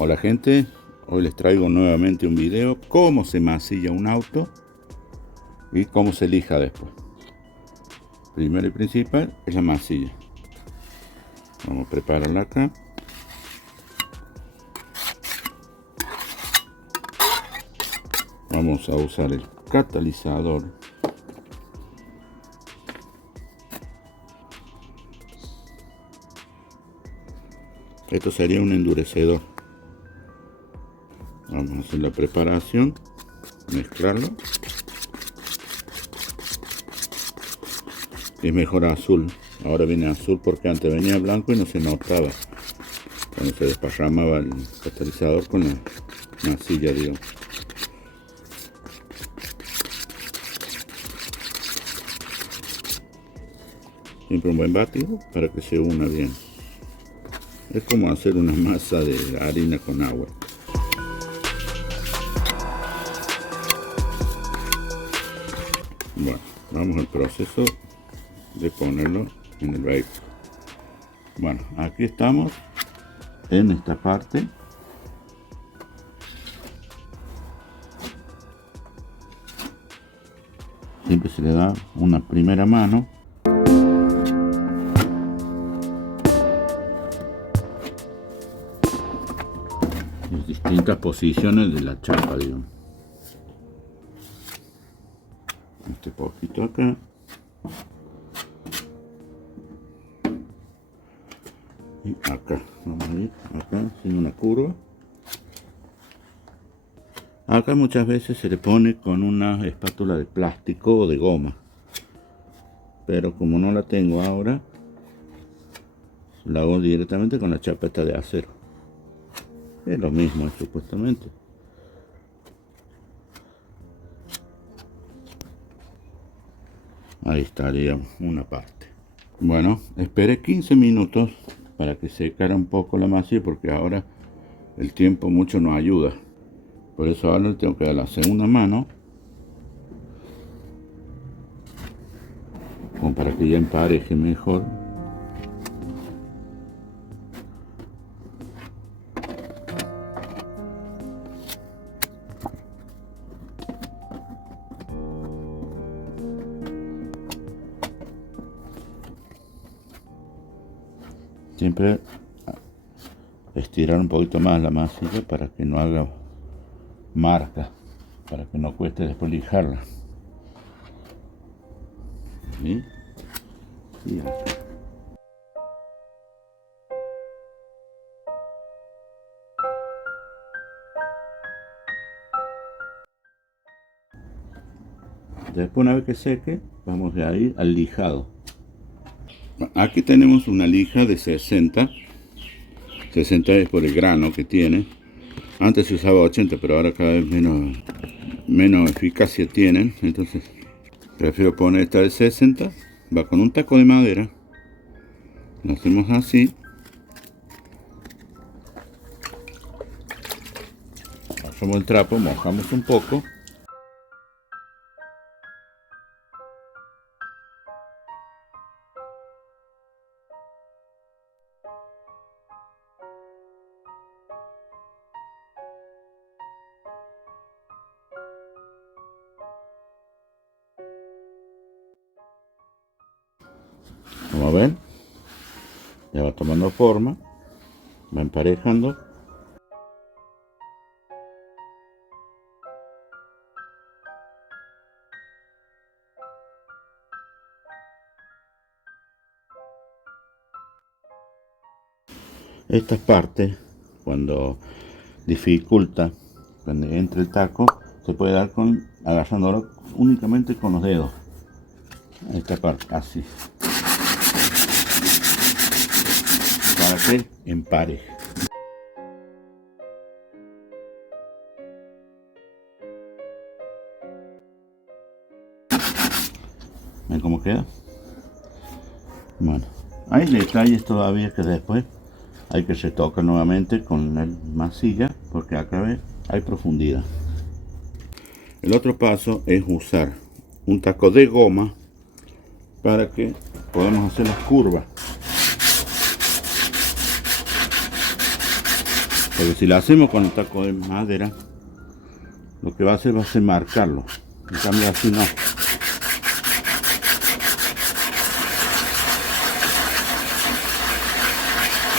Hola gente, hoy les traigo nuevamente un video cómo se masilla un auto y cómo se lija después. Primero y principal es la masilla. Vamos a prepararla acá. Vamos a usar el catalizador. Esto sería un endurecedor. Vamos a hacer la preparación, mezclarlo. Es mejor azul, ahora viene azul porque antes venía blanco y no se notaba cuando se desparramaba el catalizador con la masilla, digamos. Siempre un buen batido para que se una bien. Es como hacer una masa de harina con agua. Bueno, vamos al proceso de ponerlo en el vehículo. Bueno, aquí estamos en esta parte. Siempre se le da una primera mano. En distintas posiciones de la chapa, digamos. Este poquito acá. Y acá, vamos a ir acá haciendo una curva. Acá muchas veces se le pone con una espátula de plástico o de goma, pero como no la tengo ahora, la hago directamente con la chapa esta de acero. Es lo mismo supuestamente. Ahí estaría una parte. Bueno, esperé 15 minutos para que secara un poco la masilla, porque ahora el tiempo mucho nos ayuda. Por eso ahora le tengo que dar la segunda mano, como para que ya empareje mejor. Siempre estirar un poquito más la masilla para que no haga marca, para que no cueste después lijarla. ¿Sí? Y acá. Después, una vez que seque, vamos de ahí al lijado. Aquí tenemos una lija de 60. 60 es por el grano que tiene. Antes se usaba 80, pero ahora cada vez menos eficacia tienen. Entonces prefiero poner esta de 60. Va con un taco de madera. Lo hacemos así. Pasamos el trapo, mojamos un poco. Como ven, ya va tomando forma, va emparejando. Estas partes, cuando dificulta, cuando entra el taco, se puede dar agarrándolo únicamente con los dedos. Esta parte, así. Para que empareje. ¿Ven cómo queda? Bueno, hay detalles todavía que después hay que retocar nuevamente con la masilla, porque acá hay profundidad. El otro paso es usar un taco de goma para que podamos hacer las curvas. Porque si lo hacemos con un taco de madera, lo que va a hacer marcarlo. En cambio así no.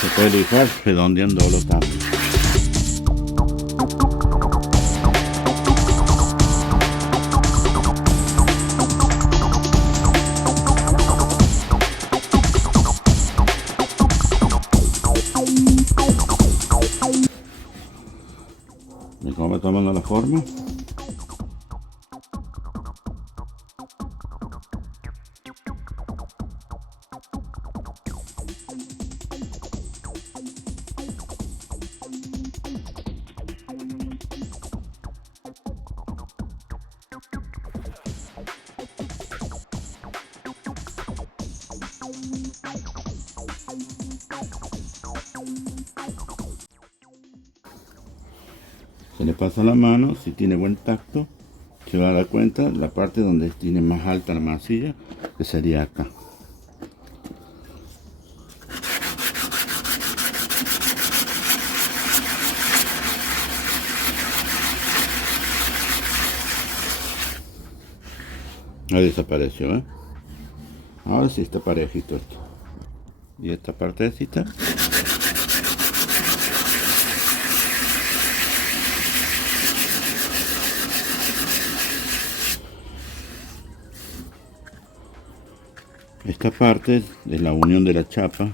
Se puede lijar redondeándolo también. ¿Y cómo va tomando la forma? Se le pasa la mano, si tiene buen tacto, se va a dar cuenta la parte donde tiene más alta la masilla, que sería acá. Ahí desapareció, ¿eh? Ahora sí está parejito esto. Y esta partecita. Esta parte es la unión de la chapa.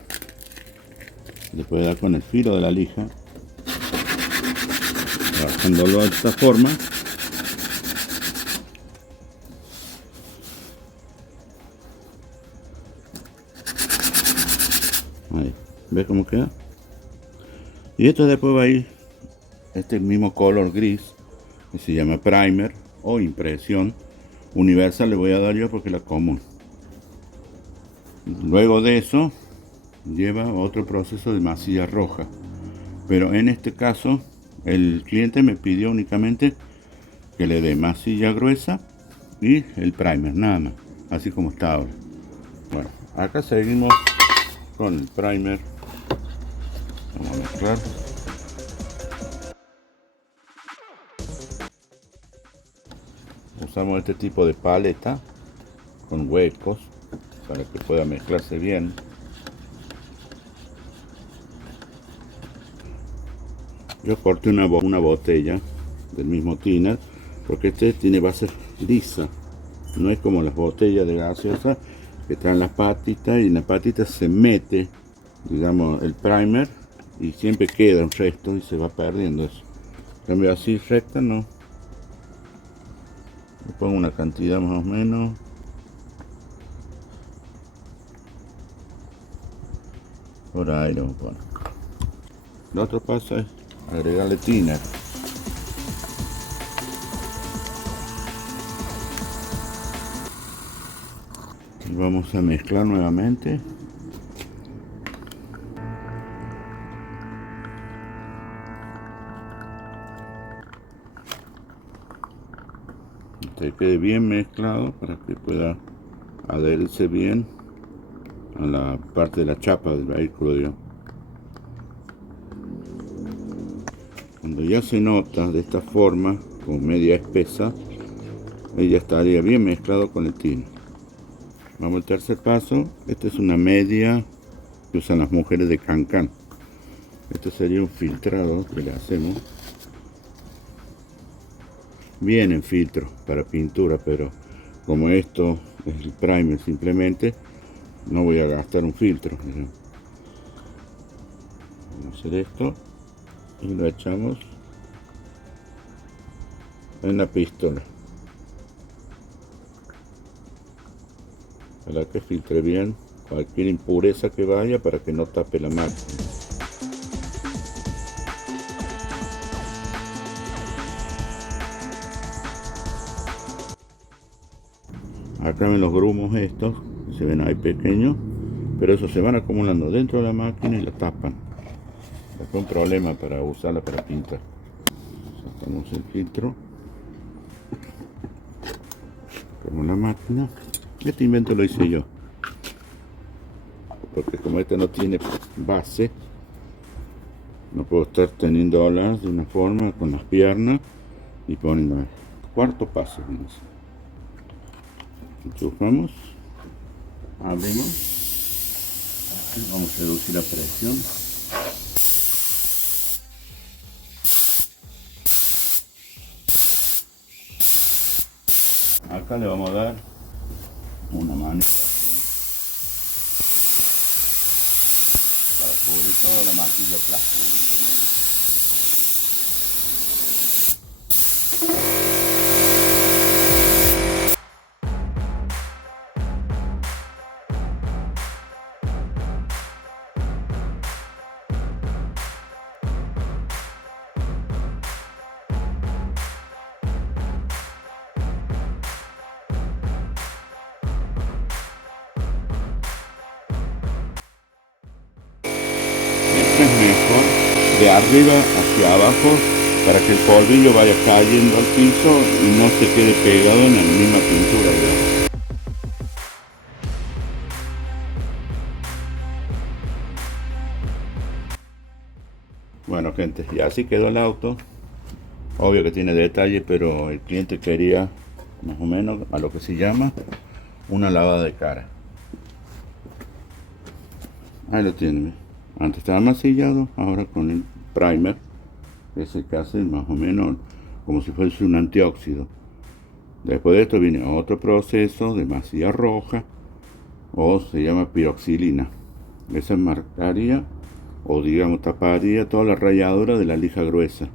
Le puede dar con el filo de la lija, trabajándolo de esta forma. Ahí, ¿ves cómo queda? Y esto después va a ir este mismo color gris, que se llama primer o impresión universal, le voy a dar yo porque es la común. Luego de eso lleva otro proceso de masilla roja, pero en este caso el cliente me pidió únicamente que le dé masilla gruesa y el primer, nada más, así como está ahora. Bueno, acá seguimos con el primer. Vamos a mezclar. Usamos este tipo de paleta con huecos para que pueda mezclarse bien. Yo corté una botella del mismo tiner porque este tiene base lisa, no es como las botellas de gaseosa que traen las patitas, y en las patitas se mete, digamos, el primer y siempre queda un resto y se va perdiendo eso. En cambio así recta no. Le pongo una cantidad más o menos. Por ahí lo vamos a poner. El otro paso es agregarle tiner. Y vamos a mezclar nuevamente. Que quede bien mezclado para que pueda adherirse bien a la parte de la chapa del vehículo, digamos. Cuando ya se nota de esta forma, con media espesa, ella estaría bien mezclado con el tiner. Vamos al tercer paso. Esta es una media que usan las mujeres de Cancán. Este sería un filtrado que le hacemos. Vienen filtros para pintura, pero como esto es el primer simplemente, no voy a gastar un filtro. Vamos a hacer esto y lo echamos en la pistola para que filtre bien cualquier impureza que vaya, para que no tape la máquina. Acá ven los grumos estos, se ven ahí pequeños, pero esos se van acumulando dentro de la máquina y la tapan. Es un problema para usarla para pintar. Sacamos el filtro, ponemos la máquina. Este invento lo hice yo, porque como este no tiene base, No puedo estar teniéndolas de una forma con las piernas y poniendo. Cuarto paso. Enchufamos, abrimos, vamos a reducir la presión. Acá le vamos a dar una manita para cubrir toda la masilla plástica. Es mejor de arriba hacia abajo para que el polvillo vaya cayendo al piso y no se quede pegado en la misma pintura, ¿verdad? Bueno, gente, y así quedó el auto. Obvio que tiene detalles, pero el cliente quería más o menos a lo que se llama una lavada de cara. Ahí lo tienen. Antes estaba masillado, ahora con el primer, ese que hace más o menos como si fuese un antióxido. Después de esto viene otro proceso de masilla roja, o se llama piroxilina. Esa marcaría, o digamos taparía toda la ralladura de la lija gruesa.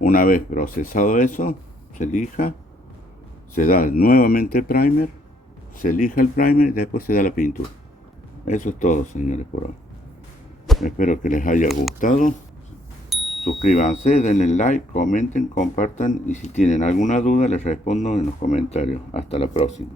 Una vez procesado eso, se lija, se da nuevamente primer, se lija el primer y después se da la pintura. Eso es todo, señores, por hoy. Espero que les haya gustado. Suscríbanse, denle like, comenten, compartan y si tienen alguna duda les respondo en los comentarios. Hasta la próxima.